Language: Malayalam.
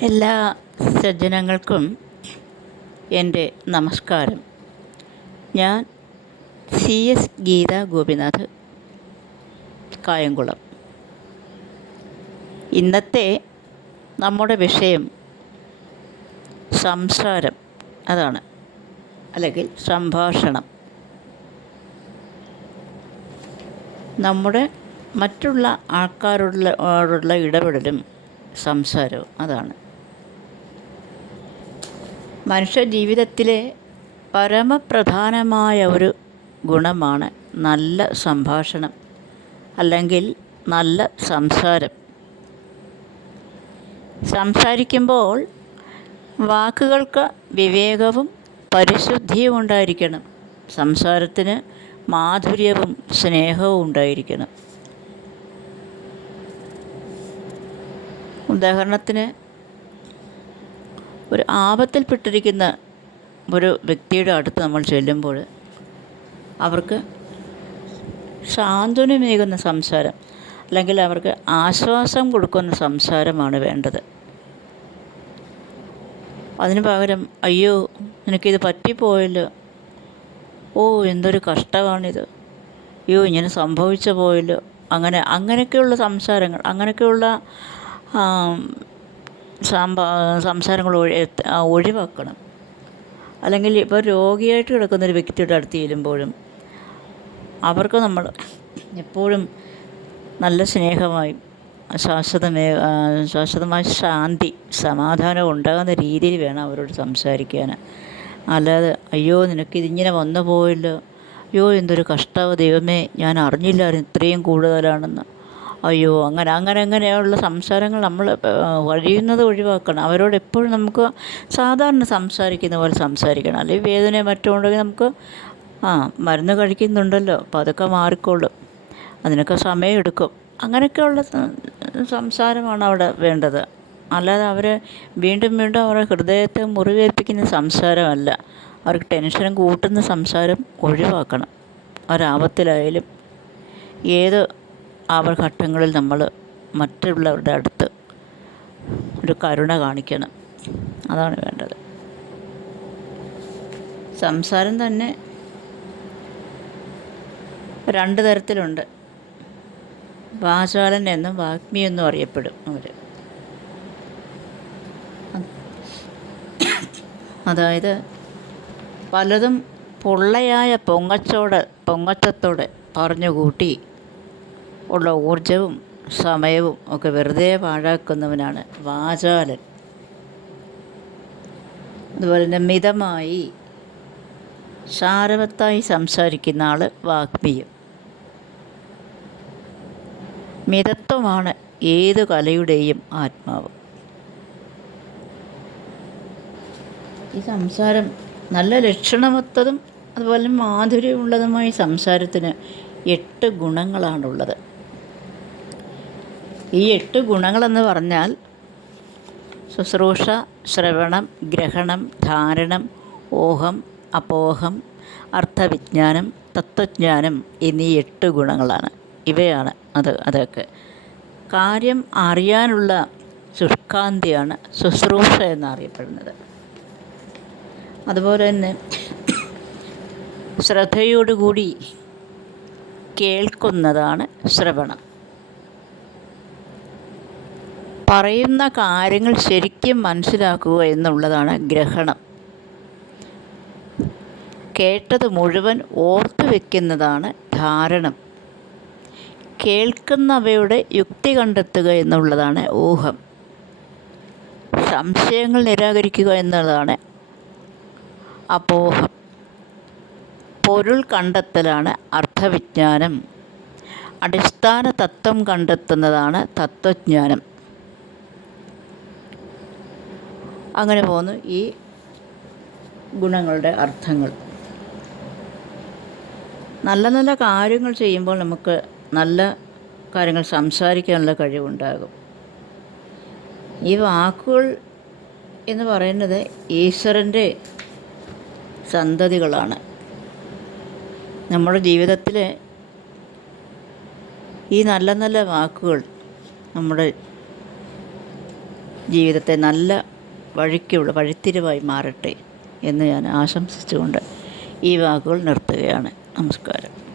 എല്ലാ സജ്ജനങ്ങൾക്കും എന്റെ നമസ്കാരം. ഞാൻ സി എസ് ഗീത ഗോപിനാഥ് കായംകുളം. ഇന്നത്തെ നമ്മുടെ വിഷയം സംസാരം അതാണ്. അല്ലെങ്കിൽ സംഭാഷണം. നമ്മുടെ മറ്റുള്ള ആൾക്കാരോടുള്ള ഇടപെടലും സംസാരവും അതാണ്. മനുഷ്യ ജീവിതത്തിലെ പരമപ്രധാനമായ ഒരു ഗുണമാണ് നല്ല സംഭാഷണം അല്ലെങ്കിൽ നല്ല സംസാരം. സംസാരിക്കുമ്പോൾ വാക്കുകൾക്ക് വിവേകവും പരിശുദ്ധിയും ഉണ്ടായിരിക്കണം. സംസാരത്തിന് മാധുര്യവും സ്നേഹവും ഉണ്ടായിരിക്കണം. ഉദാഹരണത്തിന് ഒരു ആപത്തിൽപ്പെട്ടിരിക്കുന്ന ഒരു വ്യക്തിയുടെ അടുത്ത് നമ്മൾ ചെല്ലുമ്പോൾ അവർക്ക് സാന്ത്വനമേകുന്ന സംസാരം അല്ലെങ്കിൽ അവർക്ക് ആശ്വാസം കൊടുക്കുന്ന സംസാരമാണ് വേണ്ടത്. അതിന് പകരം അയ്യോ നിനക്കിത് പറ്റിപ്പോയല്ലോ. ഓ എന്തൊരു കഷ്ടമാണിത്. അയ്യോ ഇങ്ങനെ സംഭവിച്ച പോയല്ലോ അങ്ങനെ അങ്ങനെയൊക്കെയുള്ള സംസാരങ്ങൾ അങ്ങനെയൊക്കെയുള്ള സാമ്പാ സംസാരങ്ങൾ ഒഴിവാക്കണം. അല്ലെങ്കിൽ ഇപ്പോൾ രോഗിയായിട്ട് കിടക്കുന്ന ഒരു വ്യക്തിയുടെ അടുത്ത് ചെല്ലുമ്പോഴും അവർക്ക് നമ്മൾ എപ്പോഴും നല്ല സ്നേഹമായി ശാശ്വതമേ ശാശ്വതമായ ശാന്തി സമാധാനം ഉണ്ടാകുന്ന രീതിയിൽ വേണം അവരോട് സംസാരിക്കാൻ. അല്ലാതെ അയ്യോ നിനക്ക് ഇതിങ്ങനെ വന്നു പോയല്ലോ. അയ്യോ എന്തൊരു കഷ്ടമോ ദൈവമേ ഞാൻ അറിഞ്ഞില്ലായിരുന്നു ഇത്രയും കൂടുതലാണെന്ന്. അയ്യോ അങ്ങനെ അങ്ങനെ അങ്ങനെയുള്ള സംസാരങ്ങൾ നമ്മൾ കഴിയുന്നത് ഒഴിവാക്കണം. അവരോട് എപ്പോഴും നമുക്ക് സാധാരണ സംസാരിക്കുന്ന പോലെ സംസാരിക്കണം. അല്ലെങ്കിൽ വേദന മറ്റോ ഉണ്ടെങ്കിൽ നമുക്ക് ആ മരുന്ന് കഴിക്കുന്നുണ്ടല്ലോ അപ്പോൾ അതൊക്കെ മാറിക്കോളും. അതിനൊക്കെ സമയമെടുക്കും. അങ്ങനെയൊക്കെയുള്ള സംസാരമാണ് അവിടെ വേണ്ടത്. അല്ലാതെ അവരെ വീണ്ടും വീണ്ടും അവരുടെ ഹൃദയത്തെ മുറിവേൽപ്പിക്കുന്ന സംസാരമല്ല. അവർക്ക് ടെൻഷനും കൂട്ടുന്ന സംസാരം ഒഴിവാക്കണം. ഒരാപത്തിലായാലും ഏത് ആപഘട്ടങ്ങളിൽ നമ്മൾ മറ്റുള്ളവരുടെ അടുത്ത് ഒരു കരുണ കാണിക്കണം. അതാണ് വേണ്ടത്. സംസാരം തന്നെ രണ്ട് തരത്തിലുണ്ട്. വാചാലൻ എന്നും വാഗ്മി എന്നും അറിയപ്പെടും അവർ അതായത് പലതും പൊള്ളയായ പൊങ്ങച്ചോടെ പൊങ്ങച്ചത്തോടെ പറഞ്ഞുകൂട്ടി ഉള്ള ഊർജവും സമയവും ഒക്കെ വെറുതെ പാഴാക്കുന്നവനാണ് വാചാലൻ. അതുപോലെ തന്നെ മിതമായി സാരവത്തായി സംസാരിക്കുന്ന ആൾ വാഗ്മിയും. മിതത്വമാണ് ഏത് കലയുടെയും ആത്മാവ്. ഈ സംസാരം നല്ല ലക്ഷണമൊത്തതും അതുപോലെ മാധുര്യമുള്ളതുമായ സംസാരത്തിന് എട്ട് ഗുണങ്ങളാണുള്ളത്. ഈ എട്ട് ഗുണങ്ങളെന്ന് പറഞ്ഞാൽ ശുശ്രൂഷ ശ്രവണം ഗ്രഹണം ധാരണം ഓഹം അപോഹം അർത്ഥവിജ്ഞാനം തത്വജ്ഞാനം എന്നീ എട്ട് ഗുണങ്ങളാണ്. ഇവയാണ് അത് അതൊക്കെ. കാര്യം അറിയാനുള്ള ശുഷ്കാന്തിയാണ് ശുശ്രൂഷ എന്നറിയപ്പെടുന്നത്. അതുപോലെ തന്നെ ശ്രദ്ധയോടുകൂടി കേൾക്കുന്നതാണ് ശ്രവണം. പറയുന്ന കാര്യങ്ങൾ ശരിക്കും മനസ്സിലാക്കുക എന്നുള്ളതാണ് ഗ്രഹണം. കേട്ടത് മുഴുവൻ ഓർത്തു വയ്ക്കുന്നതാണ് ധാരണം. കേൾക്കുന്നവയുടെ യുക്തി കണ്ടെത്തുക എന്നുള്ളതാണ് ഊഹം. സംശയങ്ങൾ നിരാകരിക്കുക എന്നുള്ളതാണ് അപോഹം പൊരുൾ കണ്ടെത്തലാണ് അർത്ഥവിജ്ഞാനം. അടിസ്ഥാന തത്വം കണ്ടെത്തുന്നതാണ് തത്വജ്ഞാനം. അങ്ങനെ പോകുന്നു. ഈ ഗുണങ്ങളുടെ അർത്ഥങ്ങൾ. നല്ല നല്ല കാര്യങ്ങൾ ചെയ്യുമ്പോൾ നമുക്ക് നല്ല കാര്യങ്ങൾ സംസാരിക്കാനുള്ള കഴിവുണ്ടാകും. ഈ വാക്കുകൾ എന്ന് പറയുന്നത് ഈശ്വരന്റെ സന്തതികളാണ്. നമ്മുടെ ജീവിതത്തിൽ ഈ നല്ല നല്ല വാക്കുകൾ നമ്മുടെ ജീവിതത്തെ നല്ല വഴിക്കുള്ള വഴിത്തിരിവായി മാറട്ടെ എന്ന് ഞാൻ ആശംസിച്ചുകൊണ്ട് ഈ വാക്കുകൾ നിർത്തുകയാണ്. നമസ്കാരം.